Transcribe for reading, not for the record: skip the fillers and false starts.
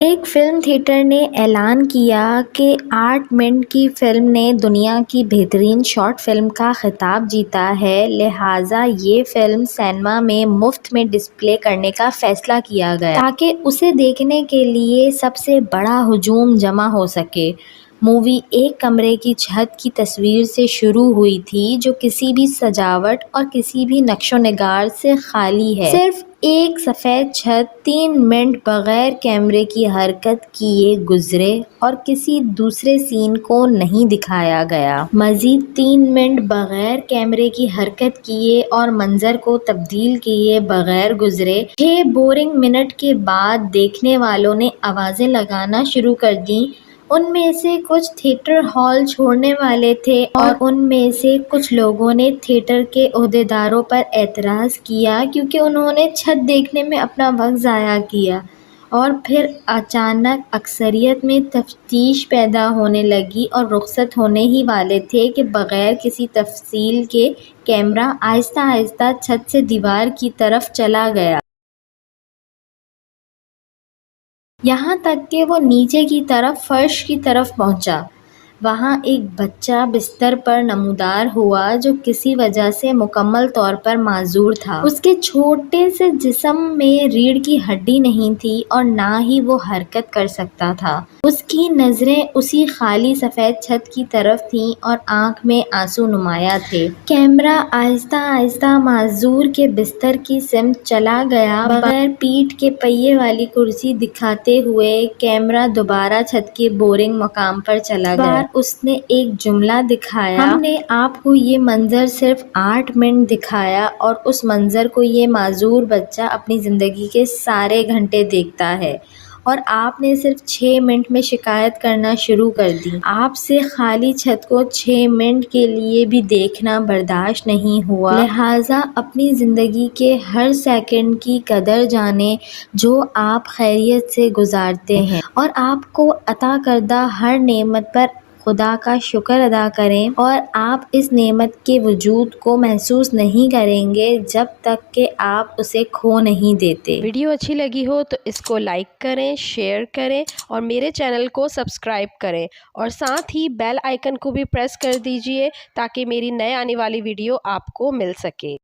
ایک film theatre نے اعلان کیا کہ 8 منٹ کی فلم نے دنیا کی بہترین شارٹ فلم کا خطاب جیتا ہے، لہٰذا یہ فلم سینما میں مفت میں ڈسپلے کرنے کا فیصلہ کیا گیا تاکہ اسے دیکھنے کے لیے سب سے بڑا ہجوم جمع ہو سکے۔ مووی ایک کمرے کی چھت کی تصویر سے شروع ہوئی تھی جو کسی بھی سجاوٹ اور کسی بھی نقش و نگار سے خالی ہے۔ صرف ایک سفید چھت 3 منٹ بغیر کیمرے کی حرکت کیے گزرے اور کسی دوسرے سین کو نہیں دکھایا گیا۔ مزید 3 منٹ بغیر کیمرے کی حرکت کیے اور منظر کو تبدیل کیے بغیر گزرے۔ 6 بورنگ منٹ کے بعد دیکھنے والوں نے آوازیں لگانا شروع کر دیں۔ ان میں سے کچھ تھیٹر ہال چھوڑنے والے تھے اور ان میں سے کچھ لوگوں نے تھیٹر کے عہدیداروں پر اعتراض کیا کیونکہ انہوں نے چھت دیکھنے میں اپنا وقت ضائع کیا، اور پھر اچانک اکثریت میں تشویش پیدا ہونے لگی اور رخصت ہونے ہی والے تھے کہ بغیر کسی تفصیل کے کیمرہ آہستہ آہستہ چھت سے دیوار کی طرف چلا گیا۔ یہاں تک کہ وہ نیچے کی طرف فرش کی طرف پہنچا۔ وہاں ایک بچہ بستر پر نمودار ہوا جو کسی وجہ سے مکمل طور پر معذور تھا۔ اس کے چھوٹے سے جسم میں ریڑھ کی ہڈی نہیں تھی اور نہ ہی وہ حرکت کر سکتا تھا۔ اس کی نظریں اسی خالی سفید چھت کی طرف تھیں اور آنکھ میں آنسو نمایاں تھے۔ کیمرہ آہستہ آہستہ معذور کے بستر کی سمت چلا گیا۔ بغیر پیٹھ کے پہیے والی کرسی دکھاتے ہوئے کیمرہ دوبارہ چھت کے بورنگ مقام پر چلا گیا۔ اس نے ایک جملہ دکھایا: ہم نے آپ کو یہ منظر صرف 8 منٹ دکھایا اور اس منظر کو یہ معذور بچہ اپنی زندگی کے سارے گھنٹے دیکھتا ہے، اور آپ نے صرف 6 منٹ میں شکایت کرنا شروع کر دی۔ آپ سے خالی چھت کو 6 منٹ کے لیے بھی دیکھنا برداشت نہیں ہوا، لہٰذا اپنی زندگی کے ہر سیکنڈ کی قدر جانیں جو آپ خیریت سے گزارتے ہیں، اور آپ کو عطا کردہ ہر نعمت پر خدا کا شکر ادا کریں، اور آپ اس نعمت کے وجود کو محسوس نہیں کریں گے جب تک کہ آپ اسے کھو نہیں دیتے۔ ویڈیو اچھی لگی ہو تو اس کو لائک کریں، شیئر کریں اور میرے چینل کو سبسکرائب کریں، اور ساتھ ہی بیل آئیکن کو بھی پریس کر دیجئے تاکہ میری نئے آنے والی ویڈیو آپ کو مل سکے۔